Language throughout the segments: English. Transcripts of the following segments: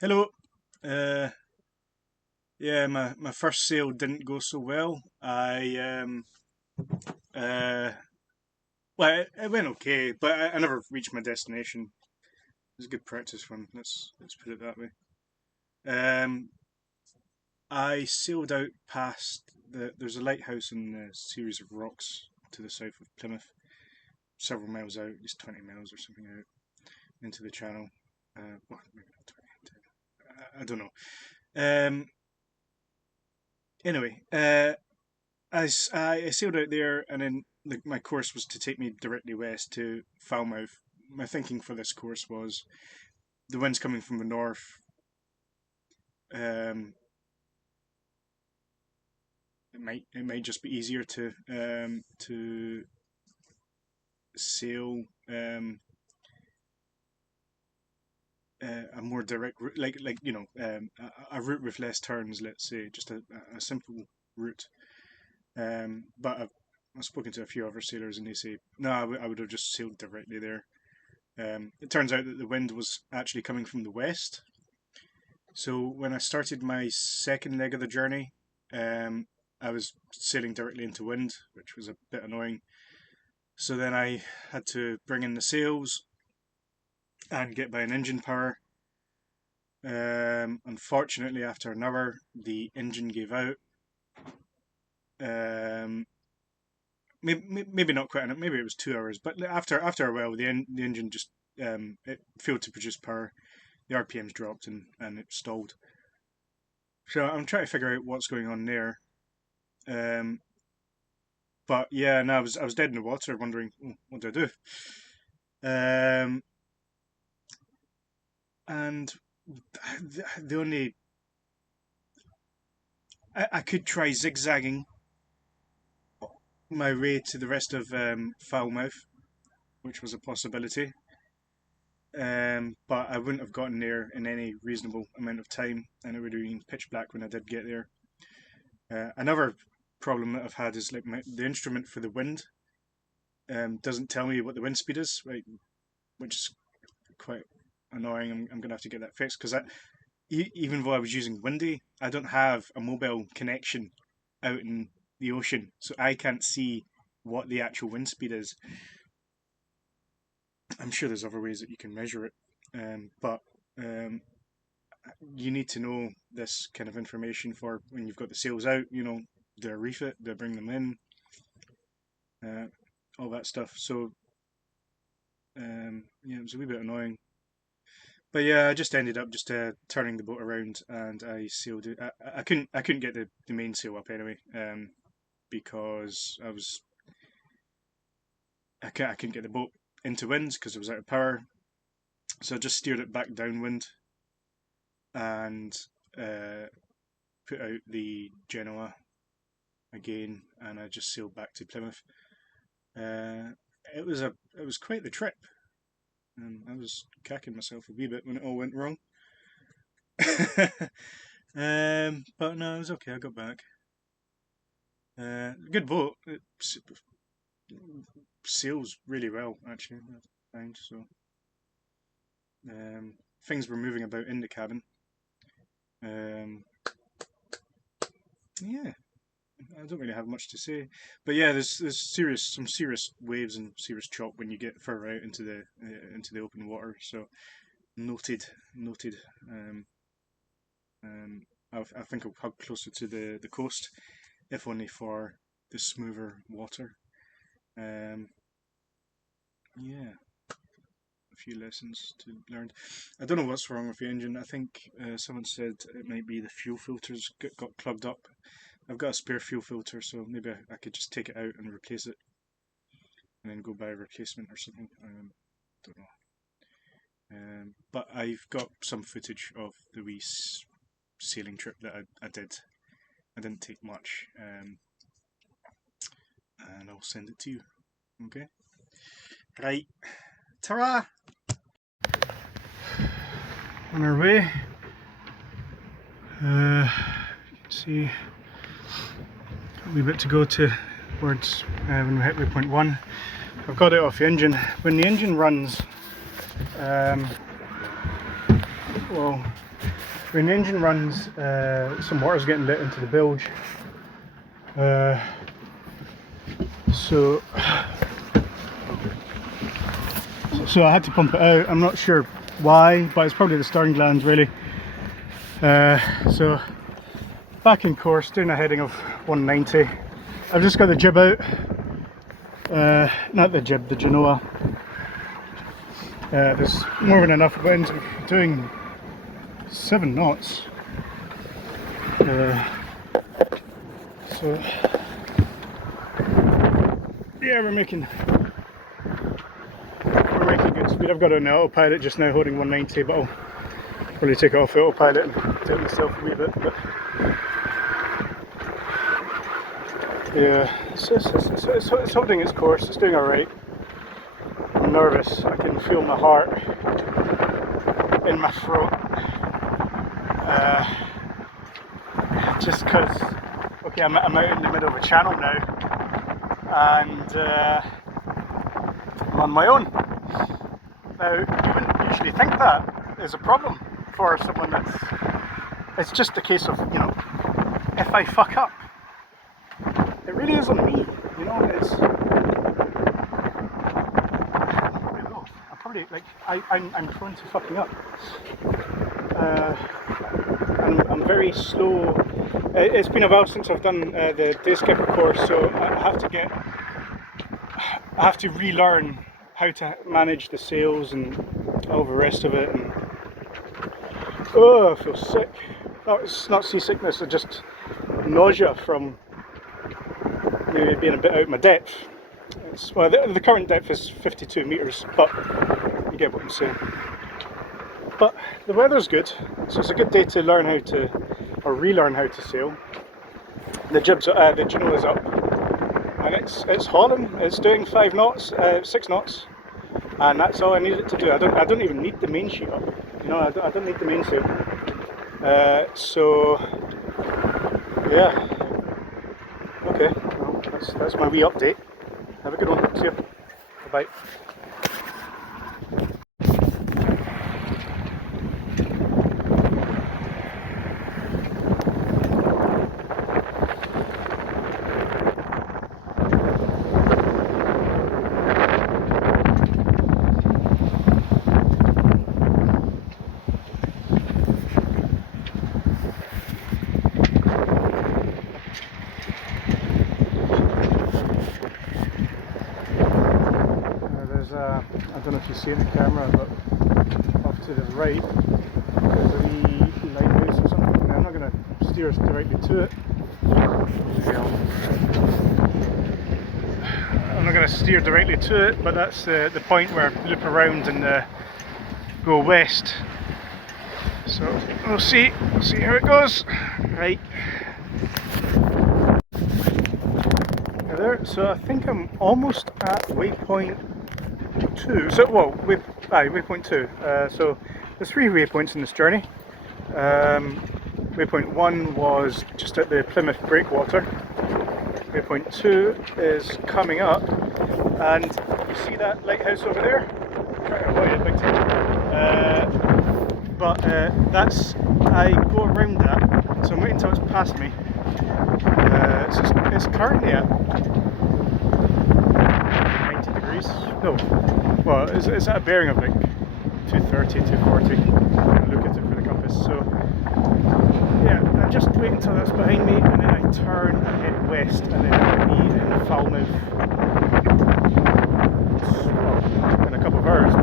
Hello. Uh, yeah, my first sail didn't go so well. Uh, well, it went okay, but I never reached my destination. It was a good practice run. Let's put it that way. Um, I sailed out past there's a lighthouse in a series of rocks to the south of Plymouth, several miles out, at least 20 miles or something out into the channel. Well, maybe not 20. I don't know. Um, anyway, I sailed out there, and then my course was to take me directly west to Falmouth. My thinking for this course was the wind's coming from the north. Um, it might just be easier to sail a more direct route, like a route with less turns. Let's say just a simple route. But I've spoken to a few other sailors, and they say no, I would have just sailed directly there. It turns out that the wind was actually coming from the west. So when I started my second leg of the journey, um, I was sailing directly into wind, which was a bit annoying. So then I had to bring in the sails and get by an engine power. Unfortunately, after an hour, the engine gave out. Um, maybe not quite. Maybe it was 2 hours, but after a while, the engine just it failed to produce power. The RPMs dropped and it stalled. So I'm trying to figure out what's going on there. Um, but yeah, no, I was dead in the water, wondering what do I do. Um, and the only I could try zigzagging my way to the rest of Falmouth, which was a possibility. But I wouldn't have gotten there in any reasonable amount of time, and it would have been pitch black when I did get there. Another problem that I've had is like the instrument for the wind doesn't tell me what the wind speed is, right? Which is quite annoying. I'm gonna have to get that fixed because even though I was using Windy, I don't have a mobile connection out in the ocean, so I can't see what the actual wind speed is. I'm sure there's other ways that you can measure it, but um, you need to know this kind of information for when you've got the sails out. Do I reef it? Do I bring them in? Uh, all that stuff. So yeah, it was a wee bit annoying. But yeah, I just ended up just turning the boat around, and I sailed it. I couldn't get the main sail up anyway, because I couldn't get the boat into winds because it was out of power. So I just steered it back downwind and put out the Genoa again, and I just sailed back to Plymouth. It was quite the trip, and I was cacking myself a wee bit when it all went wrong. But no, it was okay. I got back. Good boat. It sails really well, actually. I find so. Things were moving about in the cabin. Um, yeah, I don't really have much to say, but yeah, there's some serious waves and serious chop when you get further out into the open water. So noted. Um, I think I'll hug closer to the coast, if only for the smoother water. Um, yeah, a few lessons to learn. I don't know what's wrong with the engine. I think someone said it might be the fuel filters got clogged up. I've got a spare fuel filter, so maybe I could just take it out and replace it, and then go buy a replacement or something. Don't know. But I've got some footage of the wee sailing trip that I did. I didn't take much, and I'll send it to you. Okay. Right. Ta-ra! On our way. You can see a wee bit to go towards when we hit waypoint 1. I've got it off the engine. When the engine runs, well, When the engine runs, some water's getting let into the bilge. So I had to pump it out. I'm not sure why, but it's probably the stern glands really. So back in course, doing a heading of 190. I've just got the jib out. Not the jib, the genoa. There's more than enough wind. I'm doing 7 knots. So yeah, we're making good speed. I've got it on the autopilot just now, holding 190, but I'll probably take it off the autopilot and do it myself a wee bit. But yeah, it's holding its course. It's doing all right. I'm nervous. I can feel my heart in my throat. Just because, okay, I'm out in the middle of a channel now, and I'm on my own. Now, you wouldn't usually think that is a problem for someone that's, it's just a case of, you know, if I fuck up, it really is on me, you know, it's, I'm probably, like, I'm prone to fucking up. I'm very slow. It's been a while since I've done the day skipper course, so I have to relearn how to manage the sails and all the rest of it. And oh, I feel sick. No, it's not seasickness, it's just nausea from maybe being a bit out of my depth. Well, the current depth is 52 metres, but you get what I'm saying. But the weather's good, so it's a good day to learn how to, or relearn how to sail. The jib's, the genoa's up, and it's hauling. It's doing 5 knots, 6 knots, and that's all I need it to do. I don't even need the main sheet up. You know, I don't need the mainsail. So yeah, okay. Well, that's my wee update. Have a good one. See you. Bye bye. I don't know if you see in the camera, but off to the right there's a wee lighthouse or something. Now, I'm not going to steer us directly to it. I'm not going to steer directly to it, but that's the point where I loop around and go west. So we'll see how it goes. Right. There, so I think I'm almost at waypoint 2. So, well, waypoint 2. So there's 3 waypoints in this journey. Waypoint 1 was just at the Plymouth breakwater. Waypoint 2 is coming up, and you see that lighthouse over there? I'm trying to avoid it big time. But that's, I go around that, so I'm waiting until it's past me. It's currently at 90 degrees. No, well, it's at a bearing of like 230, 240. I look at it for the compass. So yeah, I just wait until that's behind me, and then I turn and head west, and then I'll be in Falmouth, well, in a couple of hours.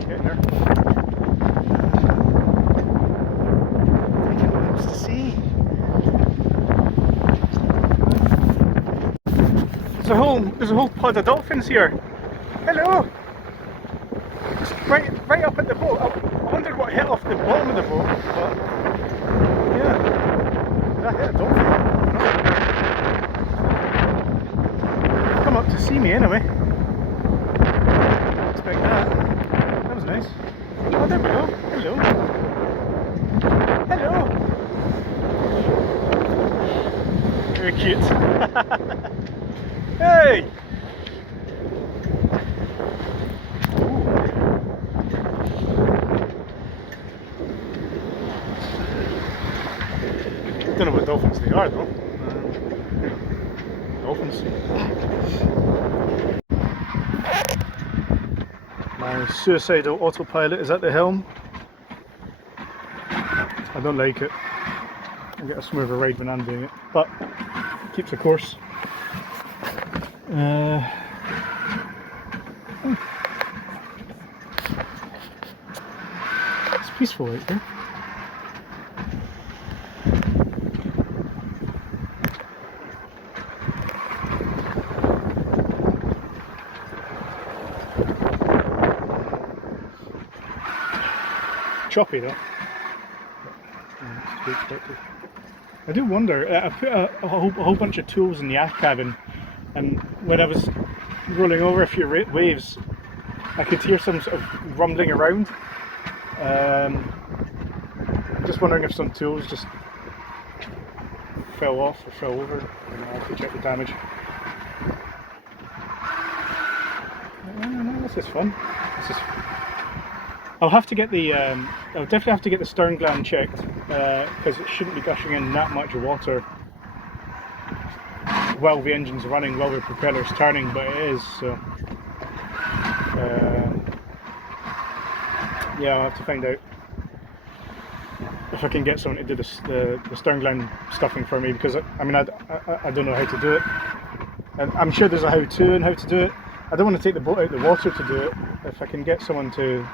Getting there. Taking lots to see. There's a whole pod of dolphins here. Hello. Just right up at the boat. I wondered what hit off the bottom of the boat, but yeah, did I hit a dolphin? No. Come up to see me anyway. Didn't expect that. That was nice. Oh, there we go. Hello. Hello. Very cute. Hey! don't know what dolphins they are though. Dolphins. My suicidal autopilot is at the helm. I don't like it. I get a smoother ride when I'm doing it, but keeps the course. It's peaceful out here. Choppy though. To be expected. I do wonder. I put a whole bunch of tools in the aft cabin, and when I was rolling over a few waves, I could hear some sort of rumbling around. I'm just wondering if some tools just fell off or fell over. I'll have to check the damage. No, this is fun. I'll have to get the. I'll definitely have to get the stern gland checked because it shouldn't be gushing in that much water while the engine's running, while the propeller's turning, but it is. So yeah, I'll have to find out if I can get someone to do the stern gland stuffing for me, because I mean I don't know how to do it, and I'm sure there's a how-to and how to do it. I don't want to take the boat out of the water to do it. If I can get someone to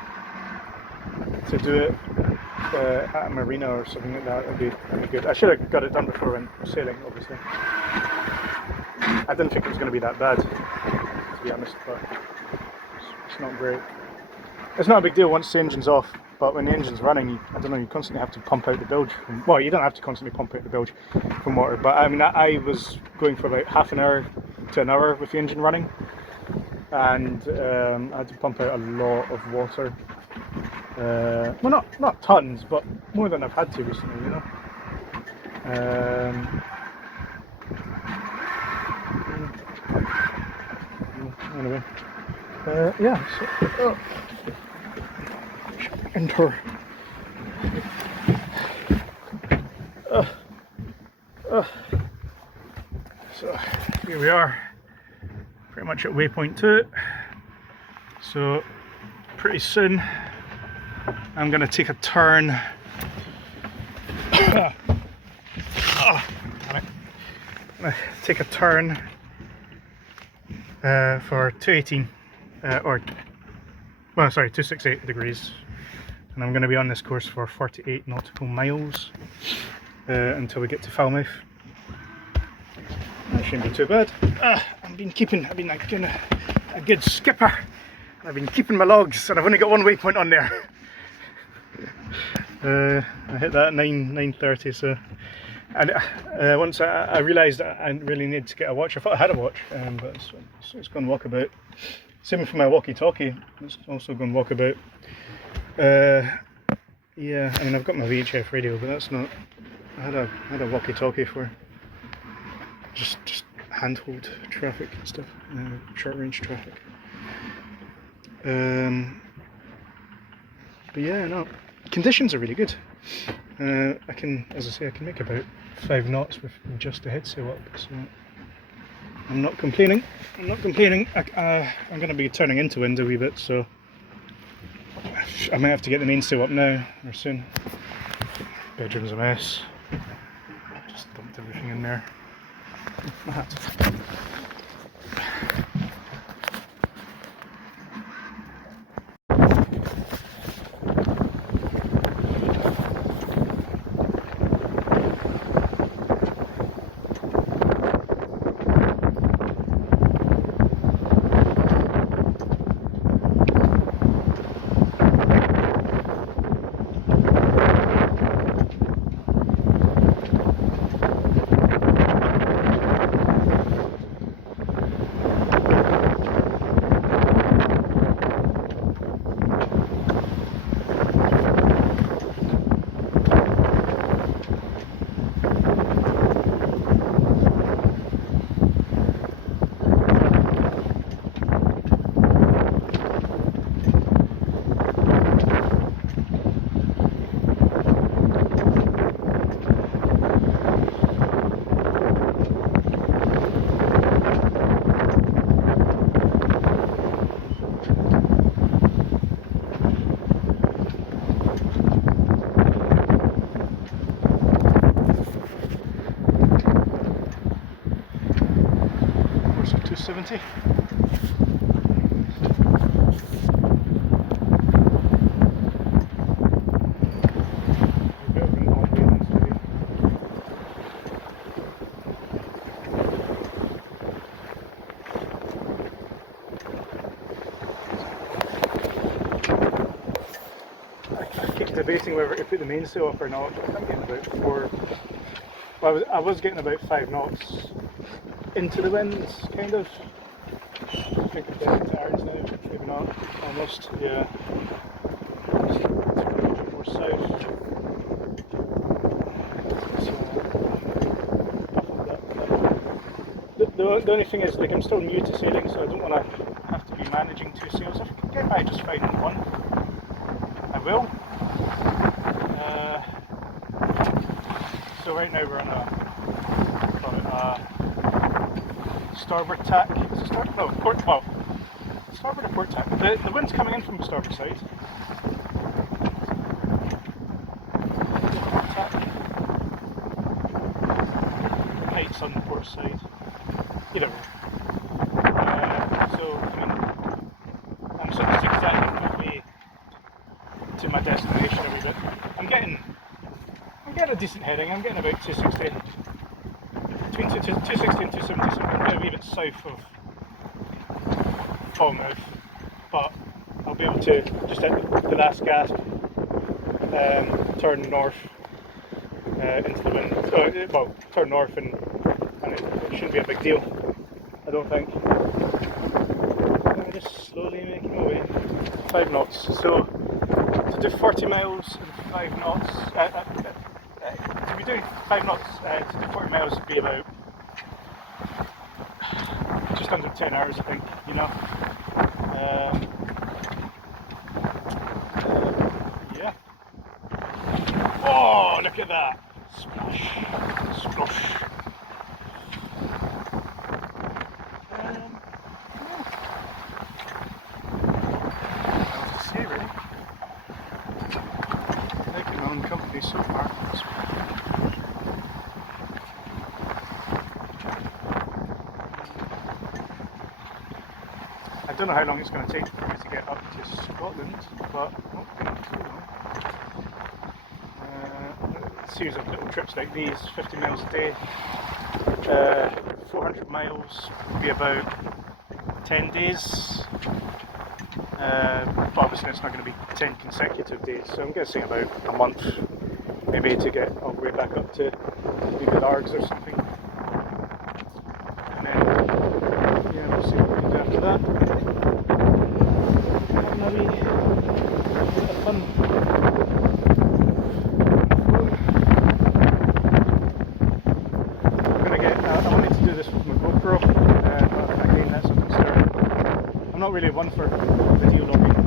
do it at a marina or something like that, that'd be good. I should have got it done before I went sailing, obviously. I didn't think it was going to be that bad, to be honest, but it's not great. It's not a big deal once the engine's off, but when the engine's running, I don't know, you constantly have to pump out the bilge. Well, you don't have to constantly pump out the bilge from water, but I mean, I was going for about half an hour to an hour with the engine running, and I had to pump out a lot of water. Well, not tons, but more than I've had to recently, you know. Anyway, yeah. So, enter. So here we are, pretty much at waypoint 2. So pretty soon I'm going to take a turn. Take a turn for 218 or well, sorry, 268 degrees, and I'm going to be on this course for 48 nautical miles until we get to Falmouth. That shouldn't be too bad. I've been a good skipper. I've been keeping my logs, and I've only got one waypoint on there. I hit that at 9:30, so and once I realised I really need to get a watch. I thought I had a watch, but it's gone walkabout. Same for my walkie-talkie, it's also gone walkabout. Yeah, I mean, I've got my VHF radio, but that's not. I had a walkie-talkie for just handhold traffic and stuff, short range traffic. But yeah, no, conditions are really good. I can, as I say, I can make about 5 knots with just a head sail up, so I'm not complaining. I'm going to be turning into wind a wee bit, so I might have to get the mainsail up now or soon. Bedroom's a mess. Just dumped everything in there. My hat. 70. Debating whether to put the mainsail up or not. I'm getting about 4. Well, I was getting about 5 knots into the winds, kind of. I think I'm getting to irons now, maybe not. Almost, yeah. Just a bit more south. So, the only thing is, like, I'm still new to sailing, so I don't want to have to be managing 2 sails. If I can get by just fine in one, I will. So right now we're on a starboard tack. Is it starboard? No, port. Well, starboard or port tack. The wind's coming in from the starboard side. Port tack. Heights on the port side. Either way. So I mean, I'm sort of zigzagging my way to my destination a wee bit. I'm getting a decent heading. I'm getting about 260, between 260 and 270, so I'm getting a wee bit south of Falmouth, but I'll be able to just at the last gasp turn north into the wind. Well, turn north and it shouldn't be a big deal, I don't think. I'm just slowly making my way. 5 knots. So to do 40 miles in 5 knots. To be doing 5 knots to do 40 miles would be about just under 10 hours, I think, you know. Yeah. Oh, look at that! Splash. Splosh. To say, really. Making my own company so far. I don't know how long it's going to take for me to get up to Scotland, but not going to be too long. A series of little trips like these, 50 miles a day, 400 miles would be about 10 days. But obviously it's not going to be 10 consecutive days, so I'm guessing about a month, maybe, to get all the way back up to maybe Largs or something. And then, yeah, we'll see what we can do after that. Having a wee bit of fun. I wanted to do this with my GoPro, but again, that's a concern. I'm not really one for video logging.